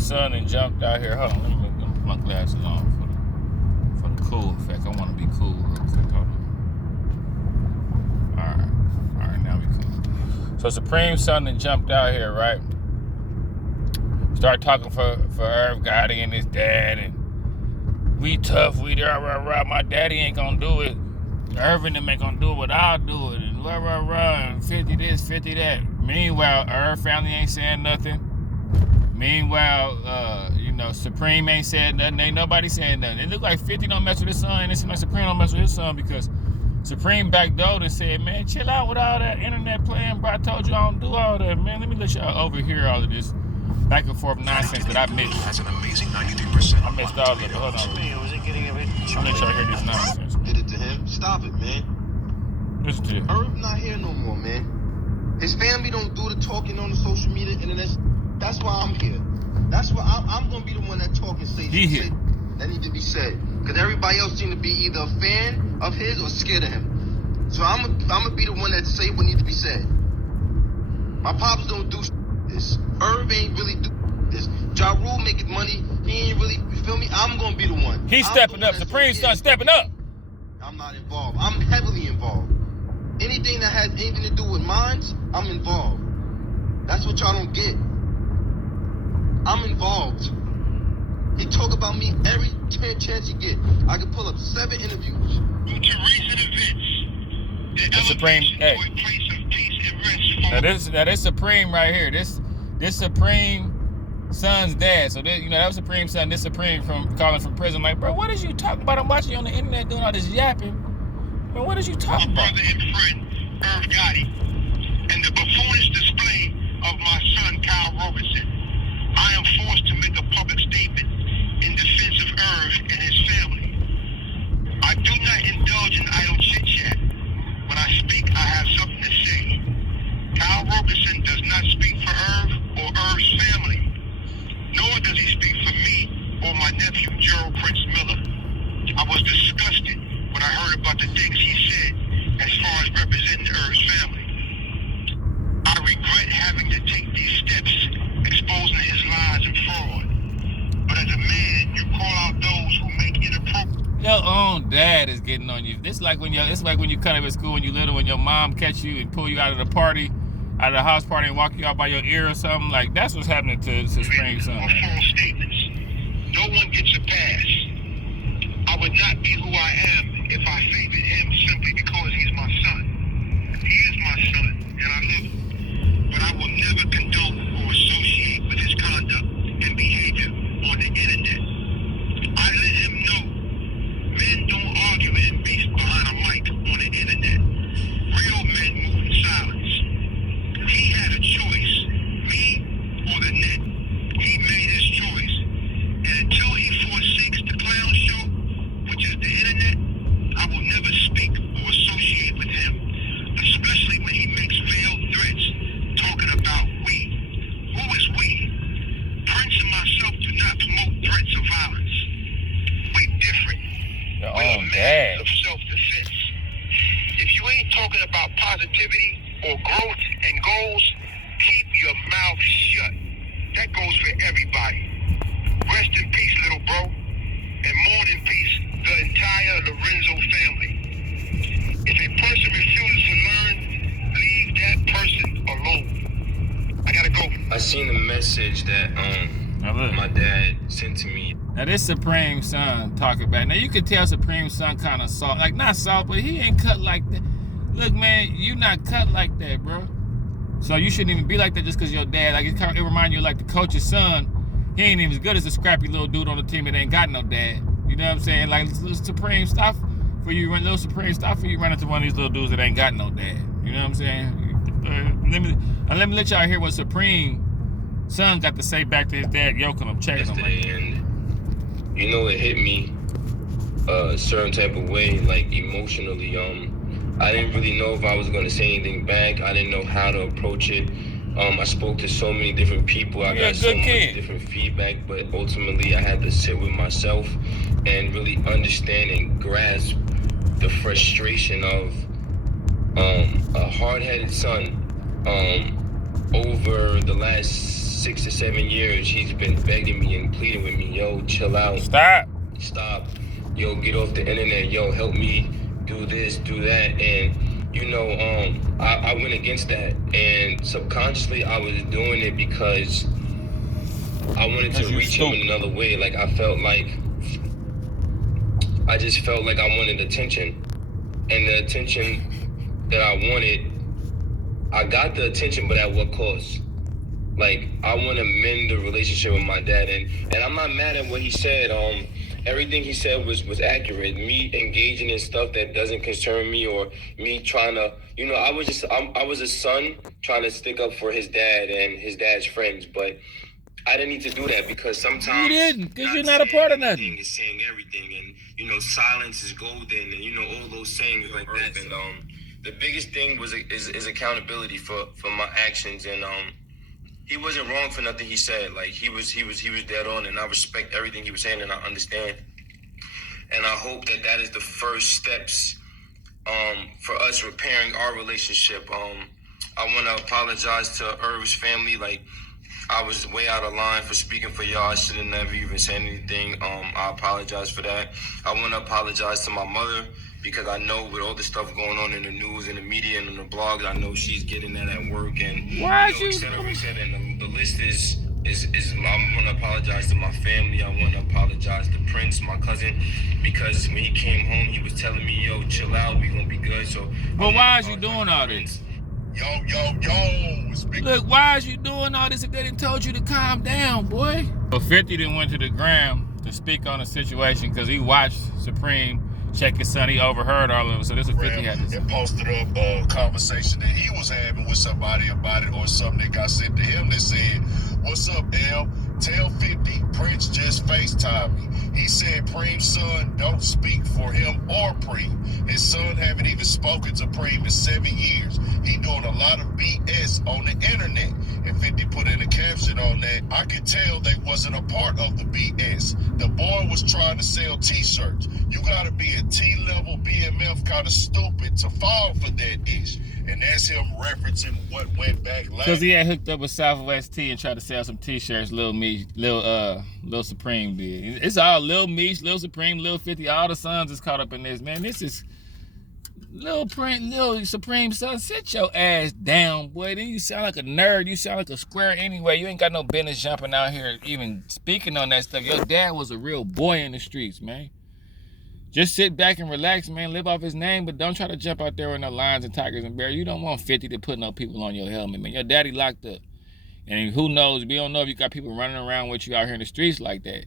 son and jumped out here. Hold on, let me put my glasses on for the cool effect. I want to be cool real quick. Hold on. All right, now we cool. So Supreme son and jumped out here, right? Start talking for Irv Gotti and his dad, and we tough, we rah. My daddy ain't gonna do it. Irvin them ain't gonna do it, but I'll do it, and rah, and 50 this, 50 that. Meanwhile, Irv family ain't saying nothing. Meanwhile, Supreme ain't said nothing. Ain't nobody saying nothing. It look like 50 don't mess with his son, and it seems like Supreme don't mess with his son because Supreme backdoored and said, man, chill out with all that internet playing, bro. I told you I don't do all that, man. Let me let y'all overhear all of this back and forth nonsense that I missed. Has an amazing 93%. I missed all of it. Hold on. I'm gonna let y'all hear this nonsense. Did it to him. Stop it, man. Listen to it. Irv not here no more, man. His family don't do the talking on the social media, internet. That's why I'm here. That's why I'm gonna be the one that talk and say shit that need to be said. Because everybody else seem to be either a fan of his or scared of him. So I'm gonna be the one that say what needs to be said. My pops don't do this. Irv ain't really do this. Ja Rule making money. He ain't really, you feel me? I'm gonna be the one. He's stepping up. Supreme son stepping up. I'm not involved. I'm heavily involved. Anything that has anything to do with mines, I'm involved. That's what y'all don't get. I'm involved. He talk about me every chance he get. I can pull up 7 interviews. Due to recent events, the Supreme, hey. Now this Supreme right here. This Supreme son's dad. So that was Supreme son. This Supreme from calling from prison. Like, bro, what is you talking about? I'm watching you on the internet doing all this yapping. Man, what is you talking about? My brother and friend, Irv Gotti, and the buffoonish display of my son, Kyle Robertson. I am forced to make a public statement in defense of Irv and his family. I do not indulge in idle chit-chat. When I speak, I have something to say. Kyle Robertson does not speak for Irv or Irv's family, nor does he speak for me or my nephew, Gerald Prince Miller. I was disgusted when I heard about the things he said as far as representing Irv's family. I regret having to take these steps, exposing his lies and fraud. But as a man, you call out those who make inappropriate. Your own dad is getting on you. It's like when you cut up at school when you little, when your mom catch you and pull you out of the party, out of the house party, and walk you out by your ear or something. Like that's what's happening to Supreme son. Or false statements. No one gets a pass. I would not be who I am if I favored him simply because he's my son. He is my son, and I love him. But I will never condone or associate with his conduct and behavior on the internet. I let him know men don't argue in beef behind a mic on the internet. Real men move in silence. He had a choice, me or the net. He made his choice. And until he forsakes the clown show, which is the internet, I will never speak or associate with him, especially when he makes veiled threats talking about we. Who is we? Prince and myself do not promote threats of violence. We different. Your We're own men dad. of self-defense. If you ain't talking about positivity or growth and goals, keep your mouth shut. That goes for everybody. Rest in peace, little bro. And mourn in peace, the entire Lorenzo family. If a person refuses to learn, leave that person alone. I gotta go. I seen the message that my dad sent to me. Now this Supreme son talking about. Now you can tell Supreme son kind of soft, like not soft, but he ain't cut like that. Look, man, you not cut like that, bro. So you shouldn't even be like that just because your dad. Like it remind you of like the coach's son. He ain't even as good as a scrappy little dude on the team that ain't got no dad. You know what I'm saying? Like little Supreme stuff for you, little Supreme stuff for you run into one of these little dudes that ain't got no dad. You know what I'm saying? Let me let y'all hear what Supreme son got to say back to his dad, yoking him, checking him. And it hit me a certain type of way, like emotionally. I didn't really know if I was gonna say anything back. I didn't know how to approach it. I spoke to so many different people. I got so much different feedback, but ultimately I had to sit with myself and really understand and grasp the frustration of a hard-headed son over the last 6 to 7 years, he's been begging me and pleading with me, yo, chill out. Stop. Yo, get off the internet. Yo, help me do this, do that. And, you know, I went against that. And subconsciously, I was doing it because I wanted to reach him in another way. Like, I just felt like I wanted attention. And the attention that I wanted, I got the attention, but at what cost? Like, I want to mend the relationship with my dad. And I'm not mad at what he said. Everything he said was accurate. Me engaging in stuff that doesn't concern me, or me trying to, you know, I was a son trying to stick up for his dad and his dad's friends, but I didn't need to do that because sometimes you didn't, because you're not a part of nothing. Is saying everything, and you know, silence is golden, and you know, all those sayings like that. And the biggest thing is accountability for my actions, and he wasn't wrong for nothing he said. Like, he was dead on, and I respect everything he was saying, and I understand. And I hope that is the first steps for us repairing our relationship. I want to apologize to Irv's family. Like, I was way out of line for speaking for y'all. I should have never even said anything. I apologize for that. I want to apologize to my mother, because I know with all the stuff going on in the news and the media and on the blogs, I know she's getting that at work, and why et cetera, and the list is I want to apologize to my family. I want to apologize to Prince, my cousin, because when he came home, he was telling me, yo, chill out, we gonna be good. So, but why is you doing all this? Yo. Look, why is you doing all this if they didn't told you to calm down, boy? So 50 then went to the gram to speak on the situation because he watched Supreme check his son. He overheard all of it. So this is 50 had this. And posted up a conversation that he was having with somebody about it, or something that got sent to him that said, "What's up, L? Tell 50 Prince just FaceTime me. He said Preem's son don't speak for him or Preem. His son haven't even spoken to Preem in 7 years. He doing a lot of BS on the internet." And 50 put in a caption on that. "I could tell they wasn't a part of the BS. The boy was trying to sell t-shirts. You gotta be a T-level BMF kind of stupid to fall for that ish." And that's him referencing what went back last. Because he had hooked up with Southwest T and tried to sell some t-shirts. Lil Supreme did. It's all Lil Meech, Lil Supreme, Lil 50. All the sons is caught up in this, man. This is Lil Supreme son. Sit your ass down, boy. Then you sound like a nerd. You sound like a square anyway. You ain't got no business jumping out here even speaking on that stuff. Your dad was a real boy in the streets, man. Just sit back and relax, man. Live off his name, but don't try to jump out there with no lions and tigers and bears. You don't want 50 to put no people on your helmet, man. Your daddy locked up. And who knows, we don't know if you got people running around with you out here in the streets like that.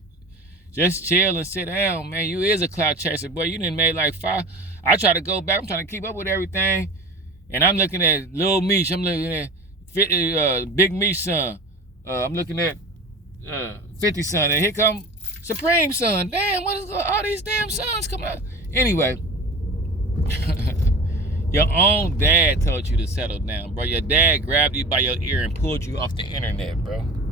Just chill and sit down, man. You is a clout chaser, boy. You done made like 5. I try to go back. I'm trying to keep up with everything. And I'm looking at Lil Meech. I'm looking at Big Meech son. I'm looking at 50 son. And here come Supreme son. Damn, what is all these damn sons coming out? Anyway, your own dad told you to settle down, bro. Your dad grabbed you by your ear and pulled you off the internet, bro.